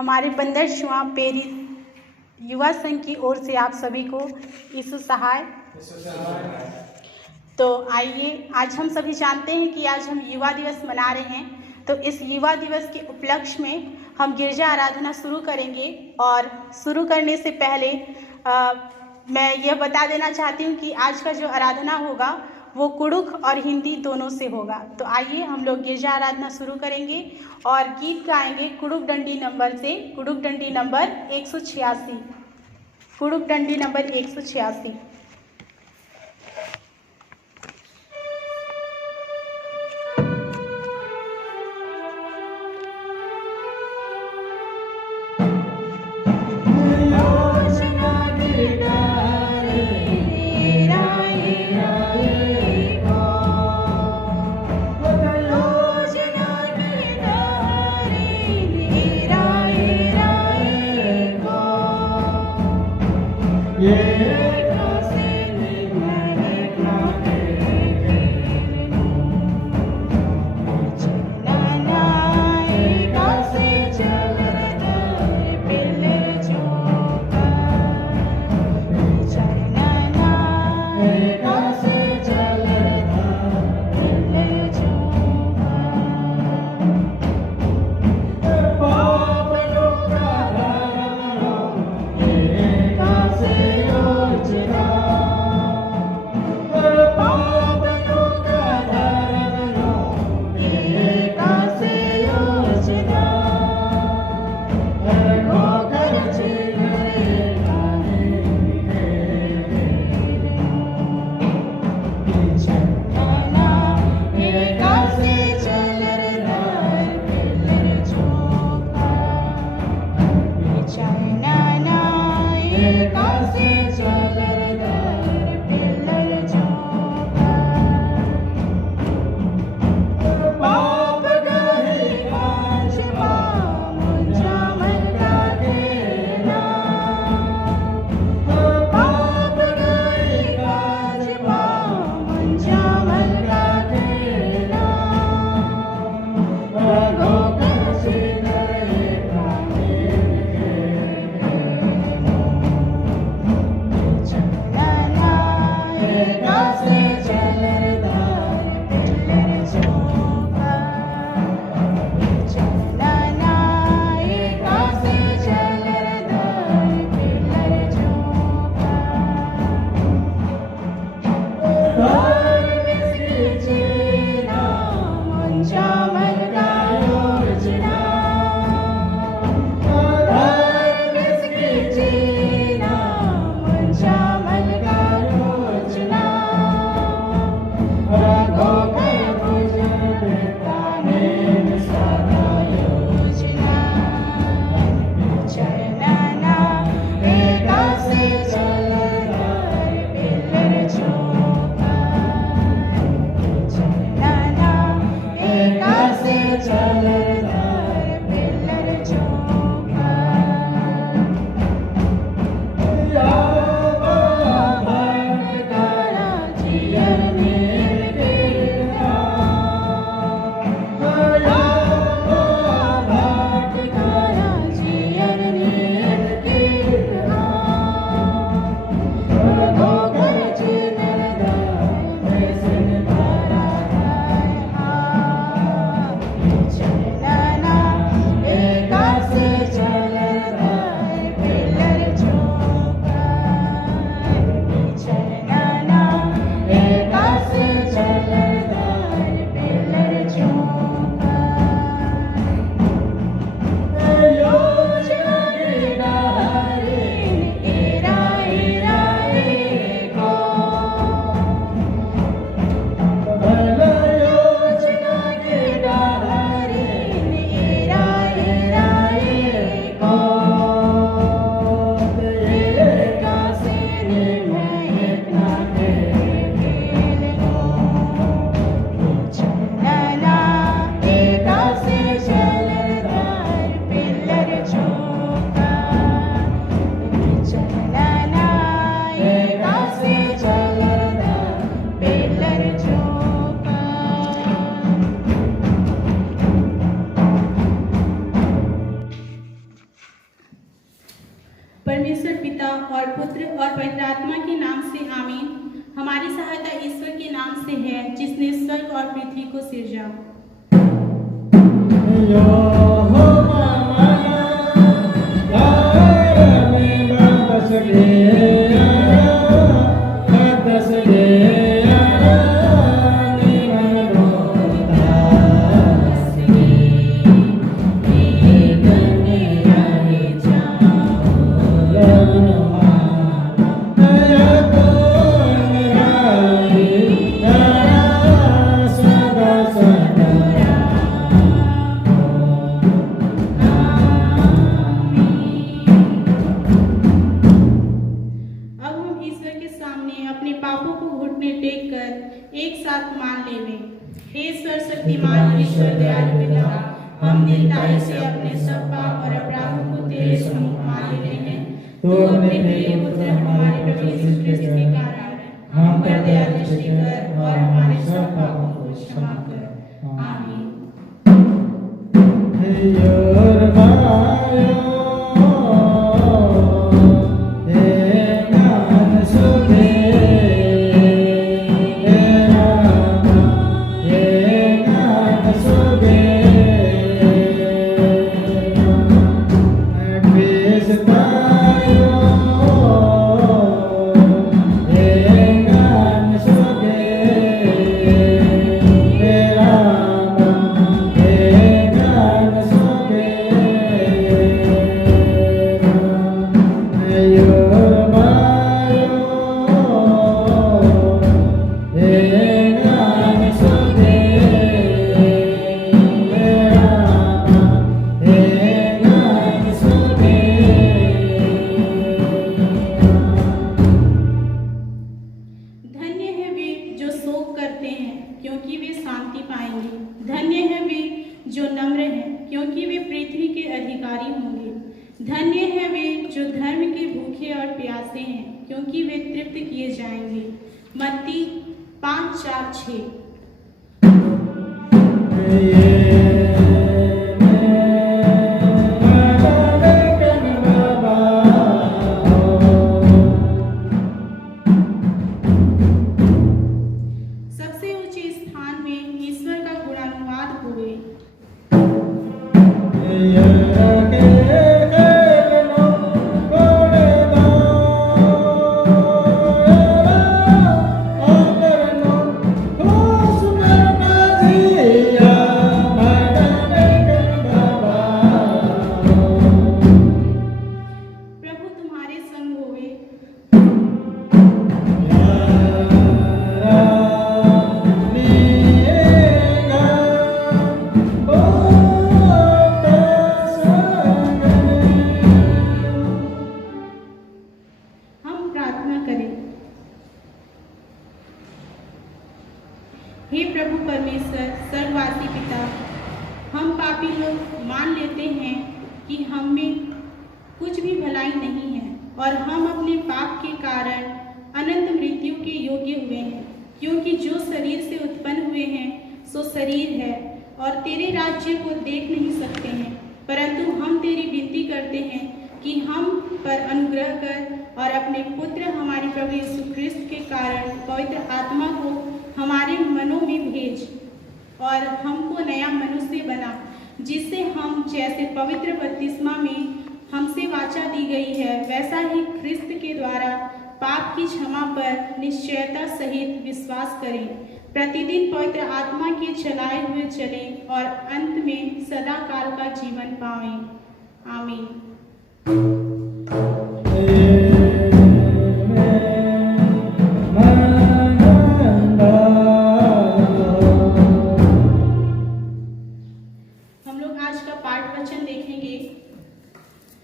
हमारे बंदरशुआ पेरी युवा संघ की ओर से आप सभी को यीशु सहाय। तो आइए, आज हम सभी जानते हैं कि आज हम युवा दिवस मना रहे हैं। तो इस युवा दिवस के उपलक्ष्य में हम गिरजा आराधना शुरू करेंगे। और शुरू करने से पहले मैं यह बता देना चाहती हूँ कि आज का जो आराधना होगा वो कुड़ुख और हिंदी दोनों से होगा। तो आइए हम लोग गिरजा आराधना शुरू करेंगे और गीत गाएंगे कुड़ुख डंडी नंबर से, कुड़ुख डंडी नंबर 186, कुड़ुख डंडी नंबर 186। Hey, से है जिसने स्वर्ग और पृथ्वी को सिरजा। एक साथ मान लेवे। हे सर्वशक्तिमान ईश्वर दयालु पिता, हम दीनताई से अपने सब पाप और अपराधों को तेरे सम्मुख मान लेते हैं। तू अपने प्रिय पुत्र हमारे प्रभु यीशु मसीह के कारण हम पर दया दृष्टि कर और हमारे सब पापों को क्षमा कर। आमीन। क्योंकि वे शांति पाएंगे। धन्य है वे जो नम्र हैं, क्योंकि वे पृथ्वी के अधिकारी होंगे। धन्य है वे जो धर्म के भूखे और प्यासे हैं, क्योंकि वे तृप्त किए जाएंगे। मत्ती 5:4-6। हे प्रभु परमेश्वर सर्ववासी पिता, हम पापी लोग मान लेते हैं कि हम में कुछ भी भलाई नहीं है और हम अपने पाप के कारण अनंत मृत्यु के योग्य हुए हैं, क्योंकि जो शरीर से उत्पन्न हुए हैं सो शरीर है और तेरे राज्य को देख नहीं सकते हैं। परंतु हम तेरी विनती करते हैं कि हम पर अनुग्रह कर और अपने पुत्र हमारे प्रभु यीशु ख्रिस्त के कारण पवित्र आत्मा को हमारे मनों में भेज और हमको नया मनुष्य बना, जिससे हम जैसे पवित्र बपतिस्मा में हमसे वाचा दी गई है, वैसा ही ख्रिस्त के द्वारा पाप की क्षमा पर निश्चयता सहित विश्वास करें। प्रतिदिन पवित्र आत्मा के चलाए हुए चलें और अंत में सदा काल का जीवन पावें। आमीन।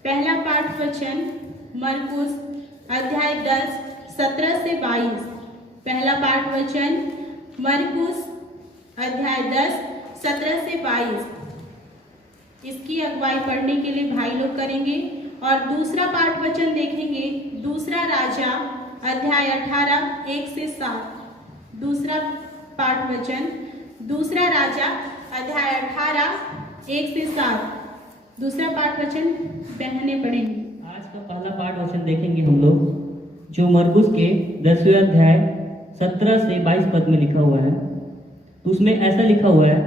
पहला पाठ वचन मरकुस अध्याय 10 17 से 22। पहला पाठ वचन मरकुस अध्याय 10 17 से 22। इसकी अगुवाई पढ़ने के लिए भाई लोग करेंगे। और दूसरा पाठ वचन देखेंगे दूसरा राजा अध्याय 18 1 से 7। दूसरा पाठ वचन दूसरा राजा अध्याय 18 1 से 7। दूसरा पाठ वचन बहने पढ़ेंगे। आज का पहला पाठ वचन देखेंगे हम लोग, जो मरकुस के 10वें अध्याय 17 से 22 पद में लिखा हुआ है। तो उसमें ऐसा लिखा हुआ है,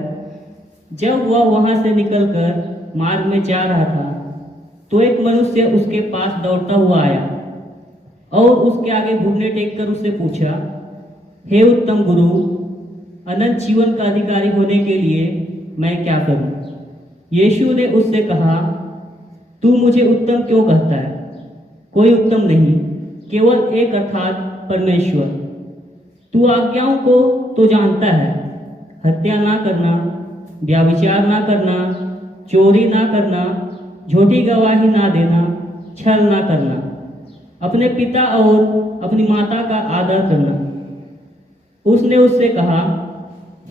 जब वह वहां से निकलकर मार्ग में जा रहा था तो एक मनुष्य उसके पास दौड़ता हुआ आया और उसके आगे घुटने टेक कर उससे पूछा, हे उत्तम गुरु, अनंत जीवन का अधिकारी होने के लिए मैं क्या करूं? यीशु ने उससे कहा, तू मुझे उत्तम क्यों कहता है? कोई उत्तम नहीं, केवल एक अर्थात परमेश्वर। तू आज्ञाओं को तो जानता है, हत्या ना करना, व्यभिचार ना करना, चोरी ना करना, झूठी गवाही ना देना, छल ना करना, अपने पिता और अपनी माता का आदर करना। उसने उससे कहा,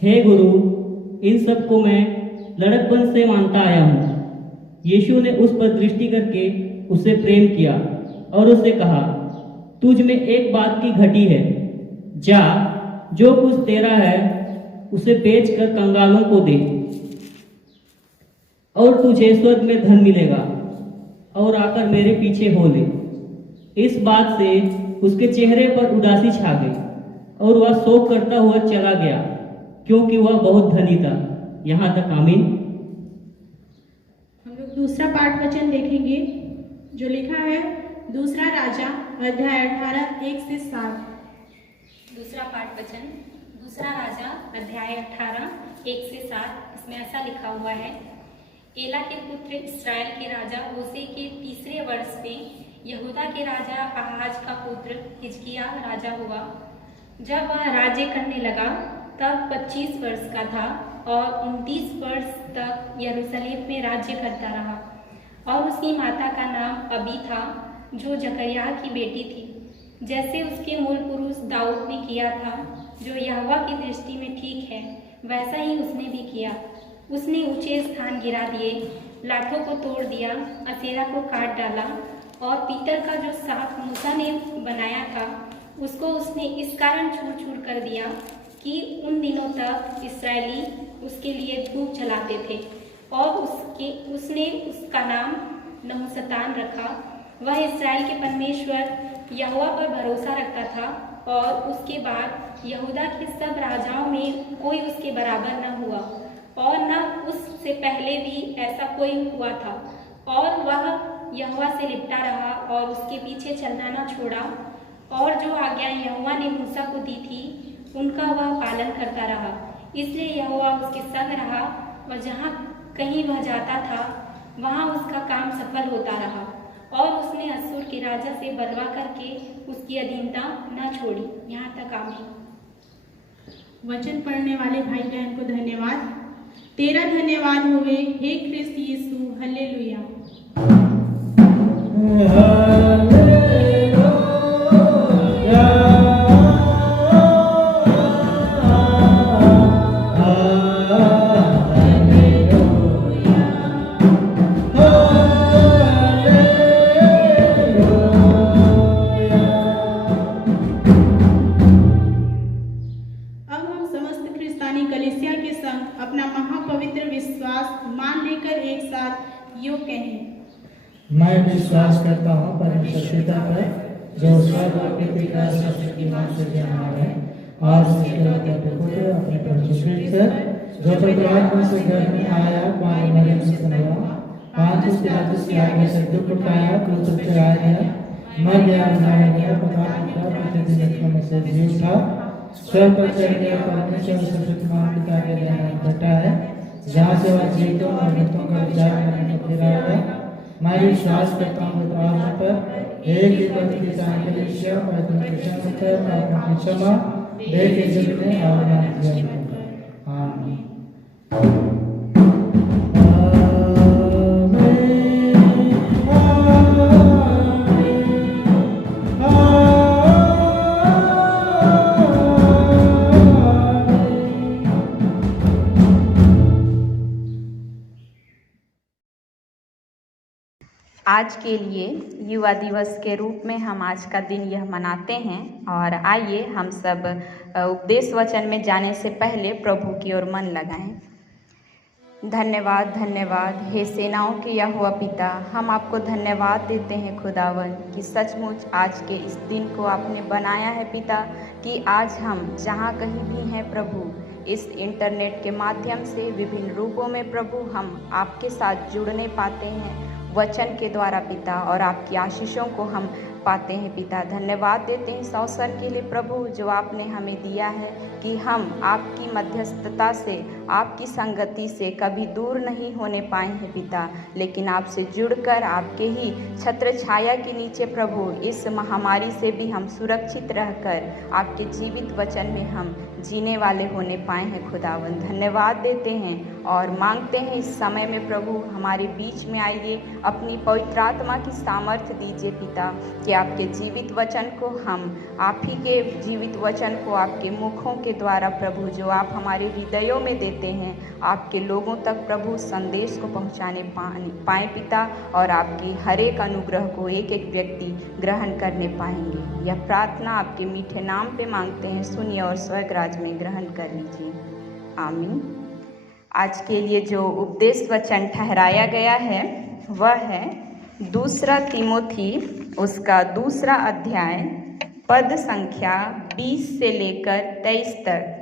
हे गुरु, इन सब को मैं लड़कपन से मानता आया हूँ। यीशु ने उस पर दृष्टि करके उससे प्रेम किया और उससे कहा, तुझ में एक बात की घटी है, जा, जो कुछ तेरा है उसे बेचकर कंगालों को दे और तुझे स्वर्ग में धन मिलेगा, और आकर मेरे पीछे हो ले। इस बात से उसके चेहरे पर उदासी छा गई और वह शोक करता हुआ चला गया, क्योंकि वह बहुत धनी था। यहाँ तक आमीन। हम लोग दूसरा पाठ वचन देखेंगे जो लिखा है दूसरा राजा अध्याय 18 1 से 7। दूसरा पाठ वचन दूसरा राजा अध्याय 18 1 से 7। इसमें ऐसा लिखा हुआ है, एला के पुत्र इस्राएल के राजा होशे के तीसरे वर्ष में यहूदा के राजा आहाज का पुत्र हिजकिय्याह राजा हुआ। जब वह राज्य करने लगा तब 25 वर्ष का था और 29 वर्ष तक यरूशलेम में राज्य करता रहा। और उसकी माता का नाम अबी था, जो जकर्याह की बेटी थी। जैसे उसके मूल पुरुष दाऊद ने किया था, जो यहोवा की दृष्टि में ठीक है, वैसा ही उसने भी किया। उसने ऊंचे स्थान गिरा दिए, लाठों को तोड़ दिया, असेरा को काट डाला और पीतल का जो साफ मूसा ने बनाया था उसको उसने इस कारण छूर कर दिया कि उन दिनों तक इस्राएली उसके लिए धूप जलाते थे और उसने उसका नाम नहुशतान रखा। वह इस्राएल के परमेश्वर यहोवा पर भरोसा रखता था और उसके बाद यहूदा के सब राजाओं में कोई उसके बराबर न हुआ और न उससे पहले भी ऐसा कोई हुआ था। और वह यहोवा से लिपटा रहा और उसके पीछे चलना न छोड़ा, और जो आज्ञाएं यहोवा ने मूसा को दी थी उनका वह पालन करता रहा। इसलिए यहोवा उसके संग रहा और जहाँ कहीं वह जाता था वहाँ उसका काम सफल होता रहा। और उसने अश्शूर के राजा से बलवा करके उसकी अधीनता न छोड़ी। यहाँ तक आमीन। वचन पढ़ने वाले भाई बहन को धन्यवाद। तेरा धन्यवाद होवे हे ख्रिस्त यीशु। हल्लेलुया। मैं विश्वास करता हूँ परमेश्वर पिता पर, जो स्वर्ग और पृथ्वी का शक्तिमान सृजनहार है, और उसके पुत्र अपने प्रभु यीशु जो पवित्र से गर्भ में आया, मारी मरियम से जन्मा, पांच पिलातुस के आगे से दुख उठाया, क्रूस पर चढ़ाया गया, मर गया, मारा गया, पाताल में उतरा, तीसरे दिन में से जी उठा, स्वर्ग पर चढ़ गया, परमेश्वर शक्तिमान पिता के दाहिने बैठा है, जहाँ से वह जीवितों और मृतों का विचार करने को फिर आएगा। मैं विश्वास करता हूँ पवित्र पर एक ही पवित्र कलीसिया और क्षमा दे के जीतने और आमीन। आज के लिए युवा दिवस के रूप में हम आज का दिन यह मनाते हैं। और आइए हम सब उपदेश वचन में जाने से पहले प्रभु की ओर मन लगाएं। धन्यवाद धन्यवाद हे सेनाओं के यहोवा पिता, हम आपको धन्यवाद देते हैं खुदावन कि सचमुच आज के इस दिन को आपने बनाया है पिता, कि आज हम जहाँ कहीं भी हैं प्रभु, इस इंटरनेट के माध्यम से विभिन्न रूपों में प्रभु हम आपके साथ जुड़ने पाते हैं वचन के द्वारा पिता, और आपकी आशीषों को हम पाते हैं पिता। धन्यवाद देते हैं इस अवसर के लिए प्रभु जो आपने हमें दिया है कि हम आपकी मध्यस्थता से, आपकी संगति से कभी दूर नहीं होने पाए हैं पिता, लेकिन आपसे जुड़कर आपके ही छत्र छाया के नीचे प्रभु इस महामारी से भी हम सुरक्षित रहकर आपके जीवित वचन में हम जीने वाले होने पाए हैं खुदावन। धन्यवाद देते हैं और मांगते हैं इस समय में प्रभु हमारे बीच में आइए, अपनी पवित्र आत्मा की सामर्थ्य दीजिए पिता, कि आपके जीवित वचन को हम, आप ही के जीवित वचन को आपके मुखों के द्वारा प्रभु जो आप हमारे हृदयों में देते हैं, आपके लोगों तक प्रभु संदेश को पहुंचाने पाए पिता, और आपकी हर एक अनुग्रह को एक एक व्यक्ति ग्रहण करने पाएंगे। यह प्रार्थना आपके मीठे नाम पे मांगते हैं, सुनिए और स्वर्गराज में ग्रहण कर लीजिए, आमीन। आज के लिए जो उपदेश वचन ठहराया गया है वह है 2 तीमोथी उसका 2 अध्याय पद संख्या 20 से लेकर 23 तक।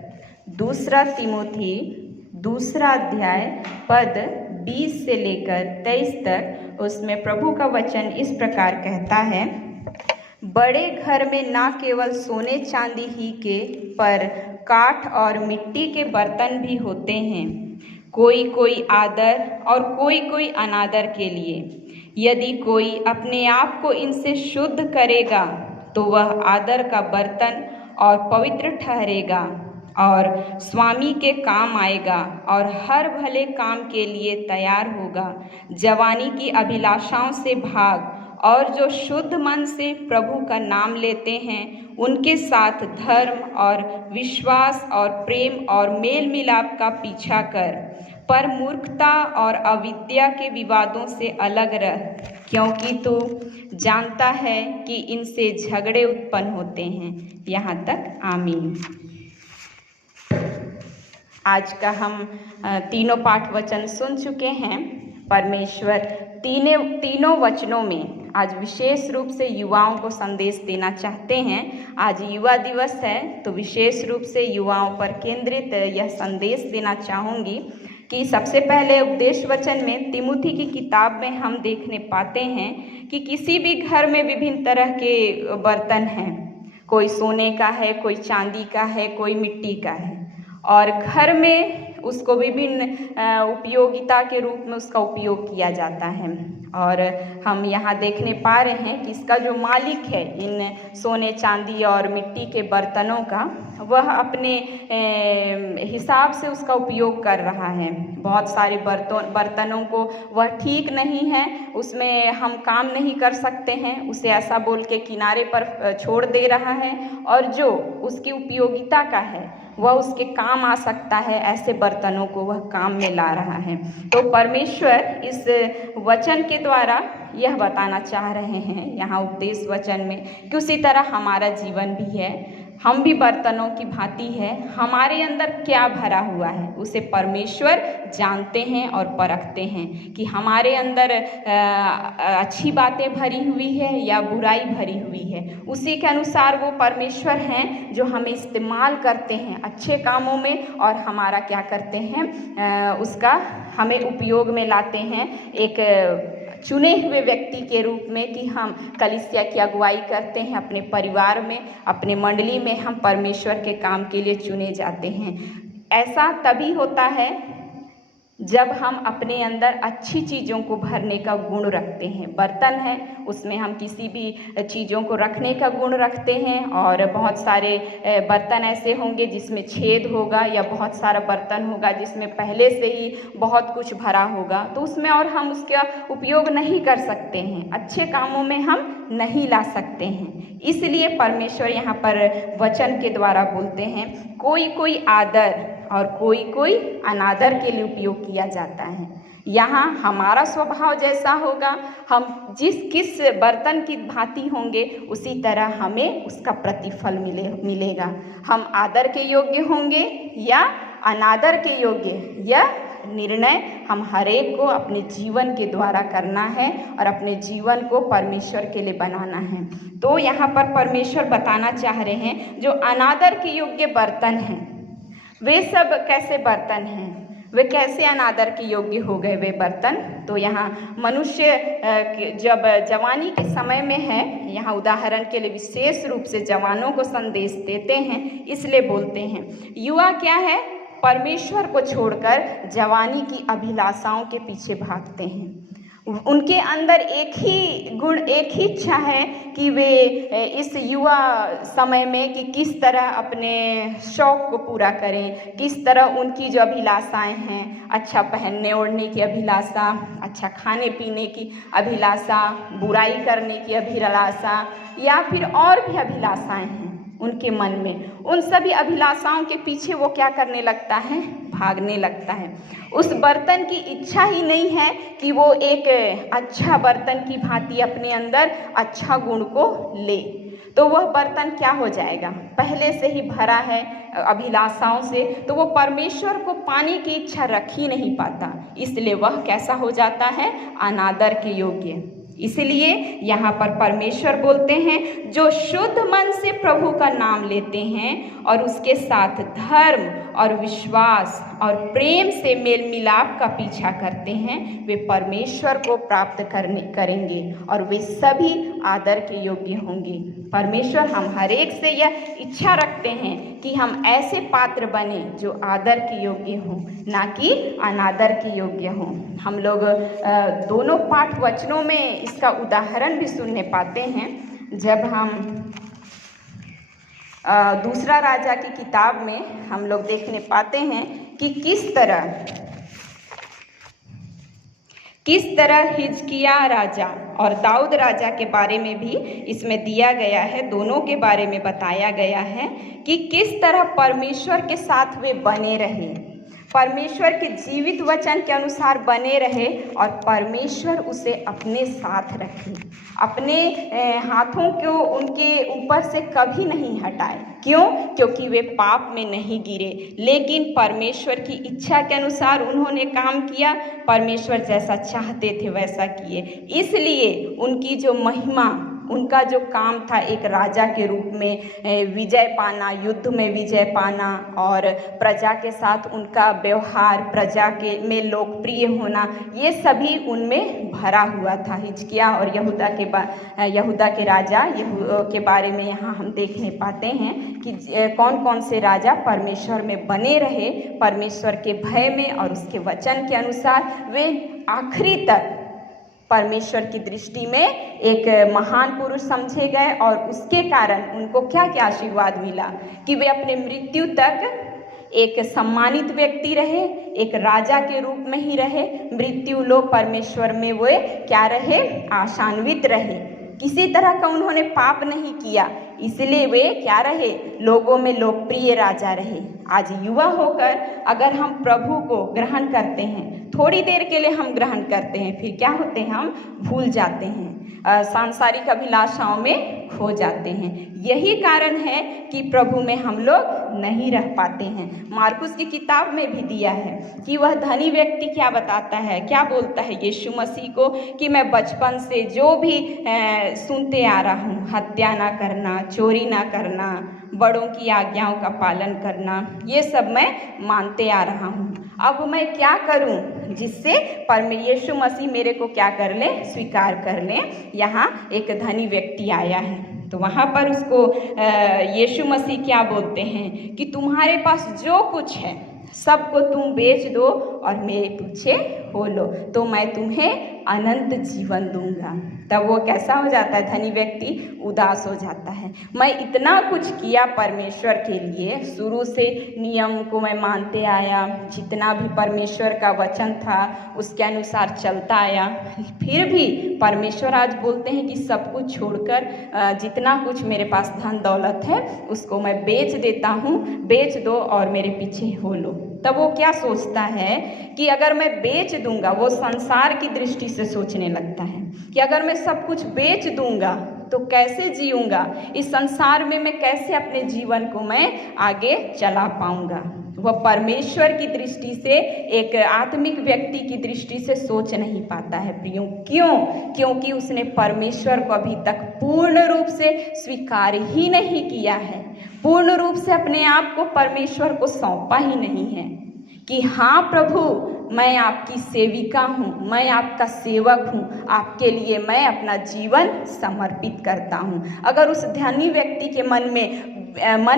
2 तीमोथी 2 अध्याय पद 20 से लेकर 23 तक, उसमें प्रभु का वचन इस प्रकार कहता है, बड़े घर में ना केवल सोने चांदी ही के पर काठ और मिट्टी के बर्तन भी होते हैं, कोई कोई आदर और कोई कोई अनादर के लिए। यदि कोई अपने आप को इनसे शुद्ध करेगा तो वह आदर का बर्तन और पवित्र ठहरेगा और स्वामी के काम आएगा और हर भले काम के लिए तैयार होगा। जवानी की अभिलाषाओं से भाग, और जो शुद्ध मन से प्रभु का नाम लेते हैं उनके साथ धर्म और विश्वास और प्रेम और मेल मिलाप का पीछा कर, पर मूर्खता और अविद्या के विवादों से अलग रह, क्योंकि तू जानता है कि इनसे झगड़े उत्पन्न होते हैं। यहाँ तक आमीन। आज का हम तीनों पाठ वचन सुन चुके हैं। परमेश्वर तीनों वचनों में आज विशेष रूप से युवाओं को संदेश देना चाहते हैं। आज युवा दिवस है तो विशेष रूप से युवाओं पर केंद्रित यह संदेश देना चाहूँगी कि सबसे पहले उपदेश वचन में तिमुथी की किताब में हम देखने पाते हैं कि किसी भी घर में विभिन्न तरह के बर्तन हैं, कोई सोने का है, कोई चांदी का है, कोई मिट्टी का है, और घर में उसको विभिन्न उपयोगिता के रूप में उसका उपयोग किया जाता है। और हम यहाँ देखने पा रहे हैं कि इसका जो मालिक है इन सोने चांदी और मिट्टी के बर्तनों का, वह अपने हिसाब से उसका उपयोग कर रहा है। बहुत सारे बर्तनों को वह ठीक नहीं है, उसमें हम काम नहीं कर सकते हैं, उसे ऐसा बोल के किनारे पर छोड़ दे रहा है, और जो उसकी उपयोगिता का है वह उसके काम आ सकता है, ऐसे बर्तनों को वह काम में ला रहा है। तो परमेश्वर इस वचन के द्वारा यह बताना चाह रहे हैं यहाँ उपदेश वचन में कि उसी तरह हमारा जीवन भी है, हम भी बर्तनों की भांति है। हमारे अंदर क्या भरा हुआ है उसे परमेश्वर जानते हैं और परखते हैं कि हमारे अंदर अच्छी बातें भरी हुई है या बुराई भरी हुई है। उसी के अनुसार वो परमेश्वर हैं जो हमें इस्तेमाल करते हैं अच्छे कामों में, और हमारा क्या करते हैं उसका हमें उपयोग में लाते हैं एक चुने हुए व्यक्ति के रूप में, कि हम कलीसिया की अगुवाई करते हैं अपने परिवार में, अपने मंडली में हम परमेश्वर के काम के लिए चुने जाते हैं। ऐसा तभी होता है जब हम अपने अंदर अच्छी चीज़ों को भरने का गुण रखते हैं। बर्तन है उसमें हम किसी भी चीज़ों को रखने का गुण रखते हैं, और बहुत सारे बर्तन ऐसे होंगे जिसमें छेद होगा, या बहुत सारा बर्तन होगा जिसमें पहले से ही बहुत कुछ भरा होगा, तो उसमें और हम उसका उपयोग नहीं कर सकते हैं, अच्छे कामों में हम नहीं ला सकते हैं। इसलिए परमेश्वर यहाँ पर वचन के द्वारा बोलते हैं कोई कोई आदर और कोई कोई अनादर के लिए उपयोग किया जाता है। यहाँ हमारा स्वभाव जैसा होगा, हम किस बर्तन की भांति होंगे, उसी तरह हमें उसका प्रतिफल मिलेगा। हम आदर के योग्य होंगे या अनादर के योग्य, या निर्णय हम हर एक को अपने जीवन के द्वारा करना है और अपने जीवन को परमेश्वर के लिए बनाना है। तो यहाँ पर परमेश्वर बताना चाह रहे हैं जो अनादर के योग्य बर्तन हैं वे सब कैसे बर्तन हैं, वे कैसे अनादर के योग्य हो गए वे बर्तन। तो यहाँ मनुष्य जब जवानी के समय में है, यहाँ उदाहरण के लिए विशेष रूप से जवानों को संदेश देते हैं, इसलिए बोलते हैं युवा क्या है, परमेश्वर को छोड़कर जवानी की अभिलाषाओं के पीछे भागते हैं। उनके अंदर एक ही गुण, एक ही इच्छा है कि वे इस युवा समय में कि किस तरह अपने शौक़ को पूरा करें, किस तरह उनकी जो अभिलाषाएं हैं, अच्छा पहनने ओढ़ने की अभिलाषा, अच्छा खाने पीने की अभिलाषा, बुराई करने की अभिलाषा या फिर और भी अभिलाषाएं हैं उनके मन में, उन सभी अभिलाषाओं के पीछे वो क्या करने लगता है, भागने लगता है। उस बर्तन की इच्छा ही नहीं है कि वो एक अच्छा बर्तन की भांति अपने अंदर अच्छा गुण को ले, तो वह बर्तन क्या हो जाएगा, पहले से ही भरा है अभिलाषाओं से, तो वो परमेश्वर को पाने की इच्छा रख ही नहीं पाता, इसलिए वह कैसा हो जाता है, अनादर के योग्य। इसलिए यहाँ पर परमेश्वर बोलते हैं जो शुद्ध मन से प्रभु का नाम लेते हैं और उसके साथ धर्म और विश्वास और प्रेम से मेल मिलाप का पीछा करते हैं, वे परमेश्वर को प्राप्त करेंगे और वे सभी आदर के योग्य होंगे। परमेश्वर हम हर एक से यह इच्छा रखते हैं कि हम ऐसे पात्र बने जो आदर के योग्य हों, ना कि अनादर के योग्य हों। हम लोग दोनों पाठ वचनों में इसका उदाहरण भी सुनने पाते हैं। जब हम दूसरा राजा की किताब में हम लोग देखने पाते हैं कि किस तरह हिजकिया राजा और दाऊद राजा के बारे में भी इसमें दिया गया है, दोनों के बारे में बताया गया है कि किस तरह परमेश्वर के साथ वे बने रहे, परमेश्वर के जीवित वचन के अनुसार बने रहे और परमेश्वर उसे अपने साथ रखे, अपने हाथों को उनके ऊपर से कभी नहीं हटाए। क्यों? क्योंकि वे पाप में नहीं गिरे, लेकिन परमेश्वर की इच्छा के अनुसार उन्होंने काम किया, परमेश्वर जैसा चाहते थे वैसा किए। इसलिए उनकी जो महिमा, उनका जो काम था एक राजा के रूप में विजय पाना, युद्ध में विजय पाना और प्रजा के साथ उनका व्यवहार, प्रजा के में लोकप्रिय होना, ये सभी उनमें भरा हुआ था। हिजकिया और यहूदा के राजा के बारे में यहाँ हम देखने पाते हैं कि कौन कौन से राजा परमेश्वर में बने रहे, परमेश्वर के भय में और उसके वचन के अनुसार वे आखिरी तक परमेश्वर की दृष्टि में एक महान पुरुष समझे गए और उसके कारण उनको क्या क्या आशीर्वाद मिला कि वे अपने मृत्यु तक एक सम्मानित व्यक्ति रहे, एक राजा के रूप में ही रहे, मृत्यु लोग परमेश्वर में वे क्या रहे, आशान्वित रहे, किसी तरह का उन्होंने पाप नहीं किया, इसलिए वे क्या रहे, लोगों में लोकप्रिय राजा रहे। आज युवा होकर अगर हम प्रभु को ग्रहण करते हैं, थोड़ी देर के लिए हम ग्रहण करते हैं, फिर क्या होते हैं, हम भूल जाते हैं, सांसारिक अभिलाषाओं में खो जाते हैं। यही कारण है कि प्रभु में हम लोग नहीं रह पाते हैं। मार्कुस की किताब में भी दिया है कि वह धनी व्यक्ति क्या बताता है, क्या बोलता है यीशु मसीह को कि मैं बचपन से जो भी सुनते आ रहा हूँ, हत्या ना करना, चोरी ना करना, बड़ों की आज्ञाओं का पालन करना, ये सब मैं मानते आ रहा हूँ। अब मैं क्या करूँ जिससे यीशु मसीह मेरे को क्या कर ले, स्वीकार कर ले। यहाँ एक धनी व्यक्ति आया है, तो वहाँ पर उसको यीशु मसीह क्या बोलते हैं कि तुम्हारे पास जो कुछ है सबको तुम बेच दो और मेरे पीछे हो लो, तो मैं तुम्हें अनंत जीवन दूंगा। तब वो कैसा हो जाता है, धनी व्यक्ति उदास हो जाता है। मैं इतना कुछ किया परमेश्वर के लिए, शुरू से नियम को मैं मानते आया, जितना भी परमेश्वर का वचन था उसके अनुसार चलता आया, फिर भी परमेश्वर आज बोलते हैं कि सब कुछ छोड़कर जितना कुछ मेरे पास धन दौलत है उसको मैं बेच देता हूँ, बेच दो और मेरे पीछे हो लो। तब वो क्या सोचता है कि अगर मैं बेच दूंगा, वो संसार की दृष्टि से सोचने लगता है कि अगर मैं सब कुछ बेच दूंगा तो कैसे जीऊँगा, इस संसार में मैं कैसे अपने जीवन को मैं आगे चला पाऊँगा। वह परमेश्वर की दृष्टि से, एक आत्मिक व्यक्ति की दृष्टि से सोच नहीं पाता है प्रियो। क्यों? क्योंकि उसने परमेश्वर को अभी तक पूर्ण रूप से स्वीकार ही नहीं किया है, पूर्ण रूप से अपने आप को परमेश्वर को सौंपा ही नहीं है कि हाँ प्रभु, मैं आपकी सेविका हूँ, मैं आपका सेवक हूँ, आपके लिए मैं अपना जीवन समर्पित करता हूँ। अगर उस धनी व्यक्ति के मन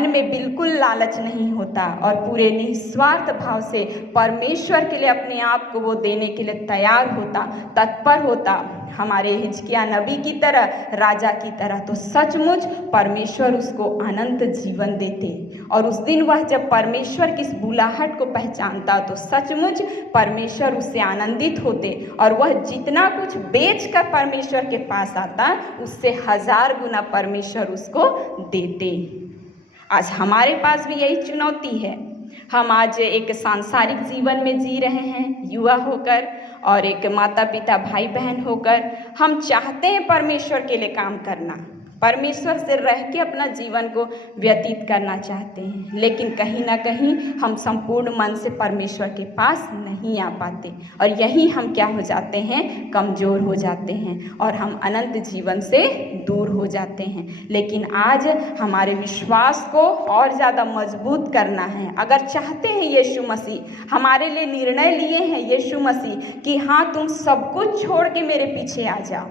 में बिल्कुल लालच नहीं होता और पूरे निस्वार्थ भाव से परमेश्वर के लिए अपने आप को वो देने के लिए तैयार होता, तत्पर होता, हमारे हिजकिय्याह नबी की तरह, राजा की तरह, तो सचमुच परमेश्वर उसको अनंत जीवन देते। और उस दिन वह जब परमेश्वर की इस बुलाहट को पहचानता तो सचमुच परमेश्वर उससे आनंदित होते और वह जितना कुछ बेचकर परमेश्वर के पास आता उससे 1000 गुना परमेश्वर उसको देते। आज हमारे पास भी यही चुनौती है। हम आज एक सांसारिक जीवन में जी रहे हैं युवा होकर, और एक माता पिता भाई बहन होकर हम चाहते हैं परमेश्वर के लिए काम करना, परमेश्वर से रह के अपना जीवन को व्यतीत करना चाहते हैं, लेकिन कहीं ना कहीं हम संपूर्ण मन से परमेश्वर के पास नहीं आ पाते और यही हम क्या हो जाते हैं, कमज़ोर हो जाते हैं और हम अनंत जीवन से दूर हो जाते हैं। लेकिन आज हमारे विश्वास को और ज़्यादा मजबूत करना है। अगर चाहते हैं यीशु मसीह, हमारे लिए निर्णय लिए हैं यीशु मसीह कि हाँ तुम सब कुछ छोड़ के मेरे पीछे आ जाओ,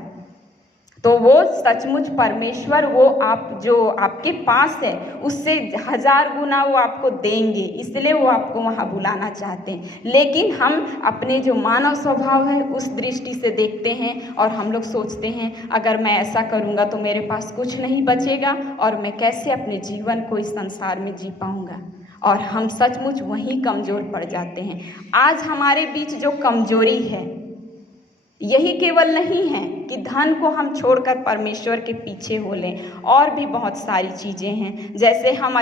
तो वो सचमुच परमेश्वर वो आप जो आपके पास है उससे 1000 गुना वो आपको देंगे, इसलिए वो आपको वहाँ बुलाना चाहते हैं। लेकिन हम अपने जो मानव स्वभाव है उस दृष्टि से देखते हैं और हम लोग सोचते हैं अगर मैं ऐसा करूँगा तो मेरे पास कुछ नहीं बचेगा और मैं कैसे अपने जीवन को इस संसार में जी पाऊँगा, और हम सचमुच वहीं कमज़ोर पड़ जाते हैं। आज हमारे बीच जो कमज़ोरी है यही केवल नहीं है कि धन को हम छोड़कर परमेश्वर के पीछे हो लें, और भी बहुत सारी चीज़ें हैं। जैसे हम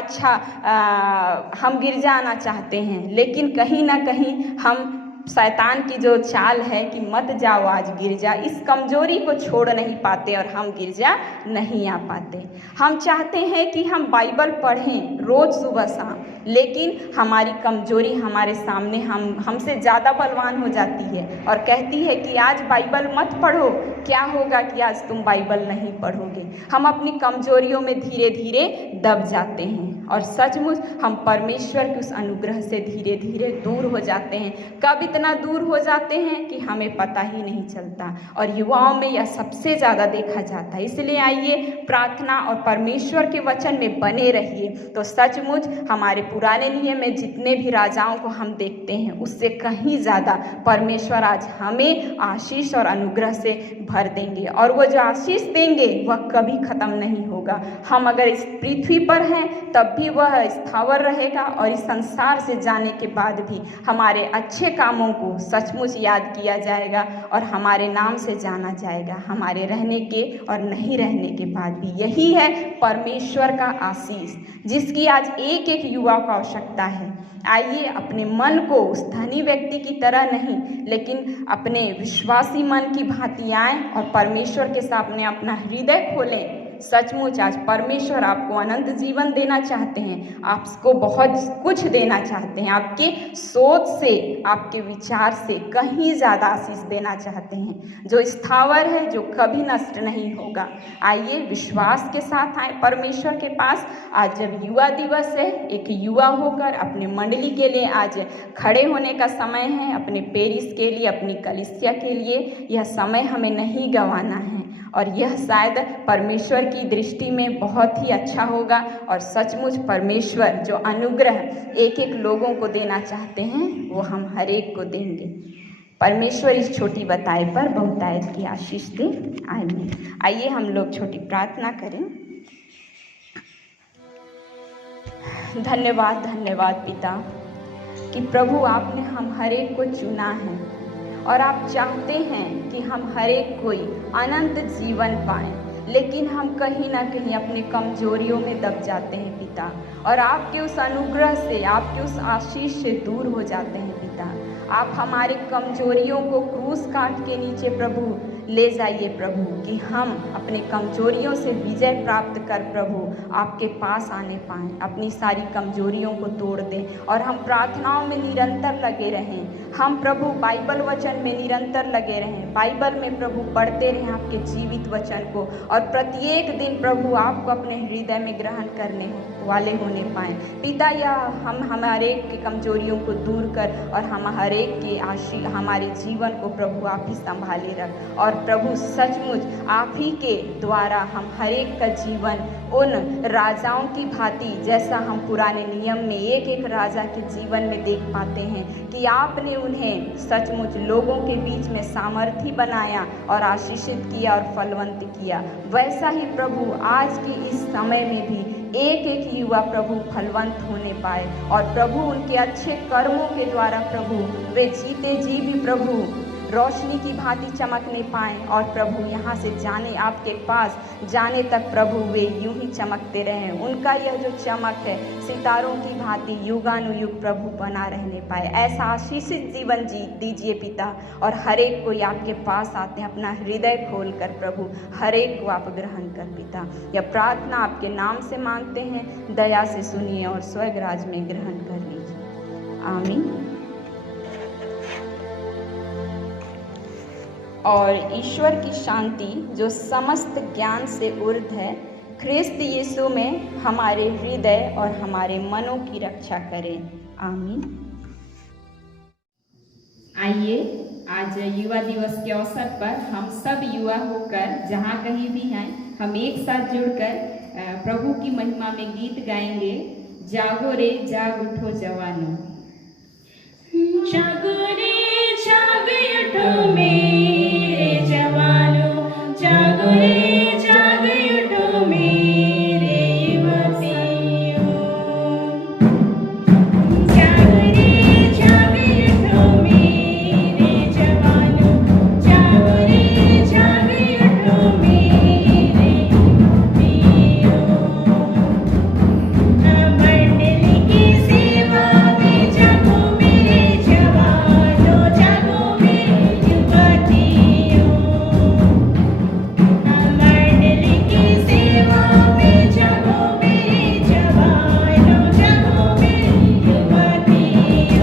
गिरजा आना चाहते हैं, लेकिन कहीं ना कहीं हम शैतान की जो चाल है कि मत जाओ आज गिरजा, इस कमजोरी को छोड़ नहीं पाते और हम गिरजा नहीं आ पाते। हम चाहते हैं कि हम बाइबल पढ़ें रोज़ सुबह शाम, लेकिन हमारी कमजोरी हमारे सामने हमसे ज़्यादा बलवान हो जाती है और कहती है कि आज बाइबल मत पढ़ो। क्या होगा कि आज तुम बाइबल नहीं पढ़ोगे। हम अपनी कमजोरियों में धीरे धीरे दब जाते हैं और सचमुच हम परमेश्वर के उस अनुग्रह से धीरे धीरे दूर हो जाते हैं। कब इतना दूर हो जाते हैं कि हमें पता ही नहीं चलता, और युवाओं में यह सबसे ज़्यादा देखा जाता है। इसलिए आइए प्रार्थना और परमेश्वर के वचन में बने रहिए, तो सचमुच हमारे पुराने नियम में जितने भी राजाओं को हम देखते हैं उससे कहीं ज़्यादा परमेश्वर आज हमें आशीष और अनुग्रह से भर देंगे, और वो जो आशीष देंगे वह कभी ख़त्म नहीं होगा। हम अगर इस पृथ्वी पर हैं तब भी वह स्थावर रहेगा, और इस संसार से जाने के बाद भी हमारे अच्छे कामों को सचमुच याद किया जाएगा और हमारे नाम से जाना जाएगा, हमारे रहने के और नहीं रहने के बाद भी। यही है परमेश्वर का आशीष जिसकी आज एक एक युवा को आवश्यकता है। आइए अपने मन को उस धनी व्यक्ति की तरह नहीं, लेकिन अपने विश्वासी मन की भांति आएं और परमेश्वर के सामने अपना हृदय खोलें। सचमुच आज परमेश्वर आपको अनंत जीवन देना चाहते हैं, आपको बहुत कुछ देना चाहते हैं, आपके सोच से, आपके विचार से कहीं ज़्यादा आशीष देना चाहते हैं, जो स्थावर है, जो कभी नष्ट नहीं होगा। आइए विश्वास के साथ आए परमेश्वर के पास। आज जब युवा दिवस है, एक युवा होकर अपने मंडली के लिए आज खड़े होने का समय है, अपने पेरिस के लिए, अपनी कलीसिया के लिए। यह समय हमें नहीं गंवाना है और यह शायद परमेश्वर की दृष्टि में बहुत ही अच्छा होगा, और सचमुच परमेश्वर जो अनुग्रह एक एक लोगों को देना चाहते हैं वो हम हर एक को देंगे। परमेश्वर इस छोटी बताए पर बहुतायत की आशीष दे। आमीन। आइए हम लोग छोटी प्रार्थना करें। धन्यवाद धन्यवाद पिता कि प्रभु आपने हम हर एक को चुना है और आप चाहते हैं कि हम हर एक कोई अनंत जीवन पाएं, लेकिन हम कहीं ना कहीं अपने कमजोरियों में दब जाते हैं पिता, और आपके उस अनुग्रह से, आपके उस आशीष से दूर हो जाते हैं पिता। आप हमारे कमजोरियों को क्रूस काट के नीचे प्रभु ले जाइए प्रभु, कि हम अपने कमजोरियों से विजय प्राप्त कर प्रभु आपके पास आने पाएँ, अपनी सारी कमजोरियों को तोड़ दें और हम प्रार्थनाओं में निरंतर लगे रहें। हम प्रभु बाइबल वचन में निरंतर लगे रहें, बाइबल में प्रभु पढ़ते रहें आपके जीवित वचन को, और प्रत्येक दिन प्रभु आपको अपने हृदय में ग्रहण करने वाले होने पाएँ। पिता, यह हम हर एक की कमजोरियों को दूर कर और हम हर एक के हमारे जीवन को प्रभु आप ही संभाले रख, और प्रभु सचमुच आप ही के द्वारा हम हर एक का जीवन उन राजाओं की भांति, जैसा हम पुराने नियम में एक एक राजा के जीवन में देख पाते हैं कि आपने उन्हें सचमुच लोगों के बीच में सामर्थी बनाया और आशीषित किया और फलवंत किया, वैसा ही प्रभु आज के इस समय में भी एक एक युवा प्रभु फलवंत होने पाए, और प्रभु उनके अच्छे कर्मों के द्वारा प्रभु वे जीते जी भी प्रभु रोशनी की भांति चमकने पाएँ, और प्रभु यहाँ से जाने आपके पास जाने तक प्रभु वे यूं ही चमकते रहें। उनका यह जो चमक है सितारों की भांति युगानुयुग प्रभु बना रहने पाए। ऐसा आशीषित जीवन जी दीजिए पिता, और हर एक कोई आपके पास आते हैं अपना हृदय खोल कर प्रभु हर एक को आप ग्रहण कर पिता। यह प्रार्थना आपके नाम से मांगते हैं, दया से सुनिए और स्वर्ग राज में ग्रहण कर लीजिए, आमीन। और ईश्वर की शांति जो समस्त ज्ञान से ऊर्ध है, ख्रिस्त यीशु में हमारे हृदय और हमारे मनों की रक्षा करें, आमीन। आइए आज युवा दिवस के अवसर पर हम सब युवा होकर जहाँ कहीं भी हैं, हम एक साथ जुड़कर प्रभु की महिमा में गीत गाएंगे। जागो रे जाग उठो जवानों, जागो रे जाग उठो मेरे जवानों, जागो रे जाग उठो मेरे युवतियों, जागो रे जाग उठो मेरे जवानों, जागो रे जाग उठो मेरे युवतियों। मंडली की सेवा में जागो मेरे जवानों, जागो मेरे युवतियों। मंडली की सेवा में जागो मेरे जवानों, जागो मेरे युवतियों।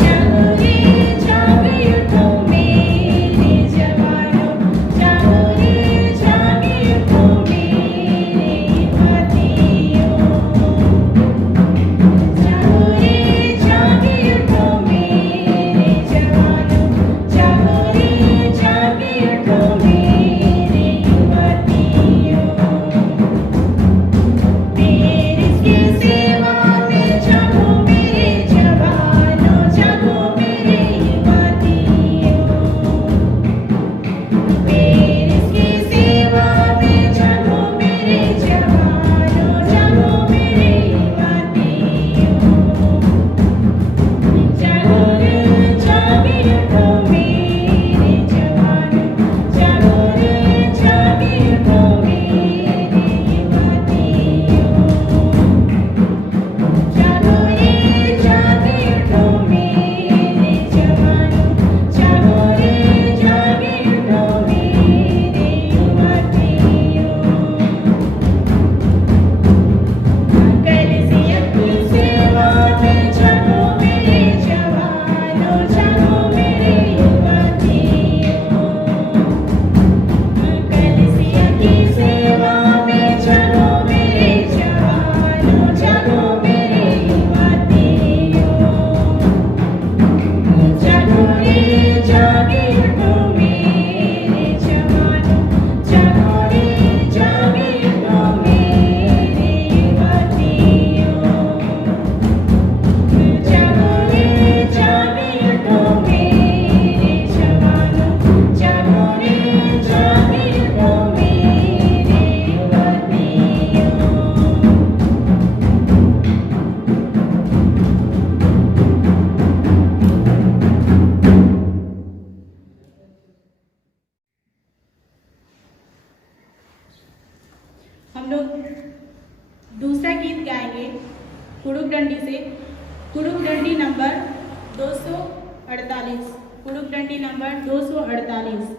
जागो रे जाग उठो मेरे जवानों, जागो रे जाग उठो मेरे युवतियों। जागो रे जाग उठो मेरे जवानों, जागो रे जाग उठो मेरे युवतियों। पेरिस की सेवा में जागो मेरे जवानों, जागो मेरे युवतियों। पेरिस की सेवा में जागो मेरे जवानों, जागो मेरे युवतियों। जागो रे जाग उठो मेरे जवानों, जागो रे जाग उठो मेरे युवतियों। जागो रे जाग उठो मेरे जवानों, जागो रे जाग उठो मेरे युवतियों। कलीसिया की सेवा में जागो मेरे जवानों, जागो मेरे युवतियों। कलीसिया की सेवा में जागो मेरे जवानों, जागो मेरे युवतियों। जागो रे जाग उठो मेरे जवानों, जागो रे जाग उठो मेरे युवतियों। जागो रे जाग उठो मेरे जवानों, जागो रे जाग उठो मेरे युवतियों। हम लोग दूसरा गीत गाएंगे कुड़ुक डंडी से, कुड़ुक डंडी नंबर 248। कुड़ुक डंडी नंबर 248।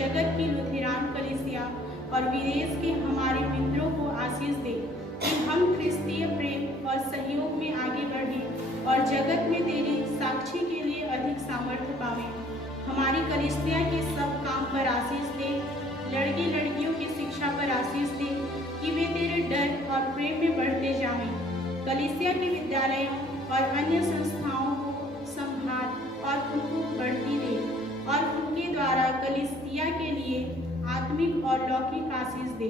जगत की लुथेरान कलीसिया और विदेश के हमारे मित्रों को आशीष दे कि हम क्रिस्तीय प्रेम और सहयोग में आगे बढ़ें और जगत में तेरी साक्षी के लिए अधिक सामर्थ्य पावें। हमारी कलीसिया के सब काम पर आशीष दे, लड़के लड़कियों की शिक्षा पर आशीष दे कि वे तेरे डर और प्रेम में बढ़ते जाएं। कलीसिया के विद्यालयों और अन्य संस्थाओं को संभाल और उनको बढ़ती दे और उनके द्वारा कलीसिया के लिए आत्मिक और लौकिक आशीष दे।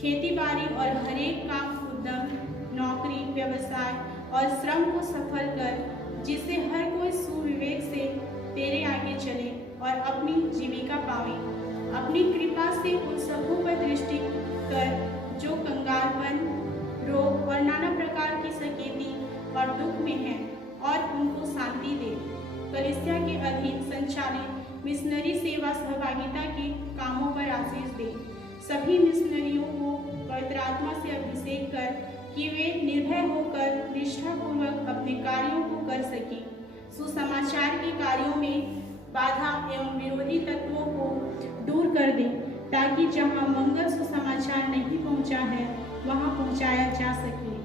खेती बाड़ी और हरेक काम, उद्यम, नौकरी, व्यवसाय और श्रम को सफल कर, जिससे हर कोई सुविवेक से तेरे आगे चले और अपनी जीविका पावे। अपनी कृपा से उन सबों पर दृष्टि कर जो कंगालपन, रोग और नाना प्रकार की सकेती और दुख में हैं, और उनको शांति दे। कलीसिया के अधीन संचालित मिशनरी सेवा सहभागिता के कामों पर आशीष दे। सभी मिशनरियों को पवित्र आत्मा से अभिषेक कर कि वे निर्भय होकर निष्ठापूर्वक अपने कार्यों को कर सके। सुसमाचार के कार्यों में बाधा एवं विरोधी तत्वों को दूर कर दें, ताकि जहां मंगल सुसमाचार नहीं पहुंचा है वहां पहुंचाया जा सके।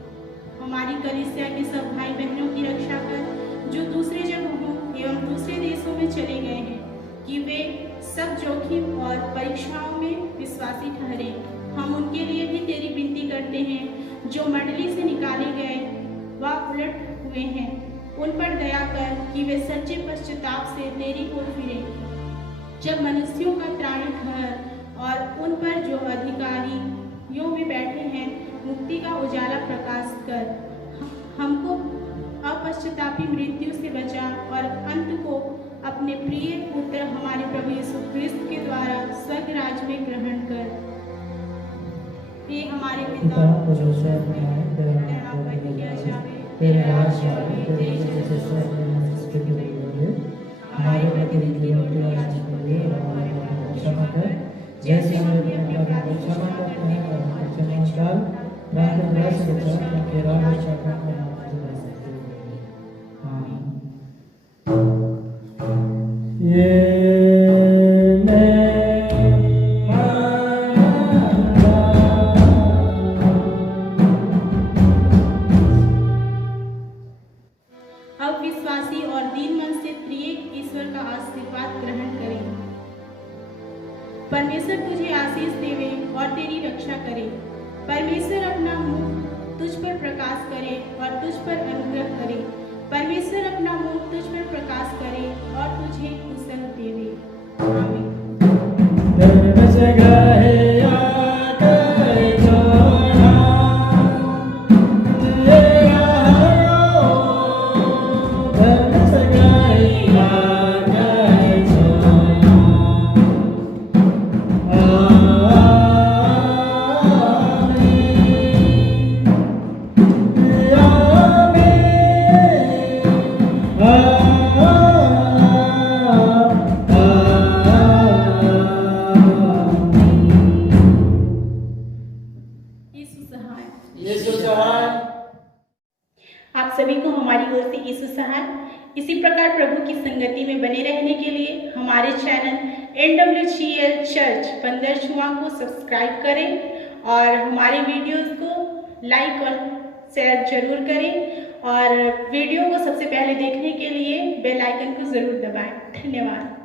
हमारी कलीसिया के सब भाई बहनों की रक्षा कर जो दूसरे जगहों एवं दूसरे देशों में चले गए हैं, कि वे सब जोखिम और परीक्षाओं में विश्वासी ठहरे। हम उनके लिए भी तेरी विनती करते हैं जो मंडली से निकाले गए व उलट हुए हैं। उन पर दया कर कि वे सच्चे पश्चाताप से तेरी ओर फिरें। जब मनुष्यों का त्राण घर और उन पर जो अधिकारियों में बैठे हैं मुक्ति का उजाला प्रकाश कर, हमको अपश्चातापी मृत्यु से बचा और अंत को अपने प्रिय पुत्र हमारे प्रभु यीशु क्रिस्त के द्वारा स्वर्ग राज में ग्रहण कर। ये हमारे पिता जो स्वर्ग में है, तेरा नाम किया जावे, तेरा राज्य आवे, तेरी जैसे स्वर्ग में सृष्टि की हुई है। हमारे प्रतिनिधियों की आज के लिए हमारे पापों को क्षमा कर, जैसे हम अपने पापों को क्षमा करते हैं, और हमको क्षमा कर, प्रार्थना कर से बचा क्योंकि राज शाखा का नाम है। आमीन। ये अब विश्वासी और दीन मन से त्रिएक ईश्वर का आशीर्वाद ग्रहण करें। परमेश्वर तुझे आशीष देवे और तेरी रक्षा करे। परमेश्वर अपना मुख तुझ पर प्रकाश करे और तुझ पर अनुग्रह करे। परमेश्वर अपना मुख तुझ पर प्रकाश करे और तुझे कुशल देवे। आमीन। आप सभी को हमारी ओर से यीशु सहाय। इसी प्रकार प्रभु की संगति में बने रहने के लिए हमारे चैनल NWGL चर्च 15 को सब्सक्राइब करें और हमारे वीडियोस को लाइक और शेयर जरूर करें, और वीडियो को सबसे पहले देखने के लिए बेल आइकन को जरूर दबाएं। धन्यवाद।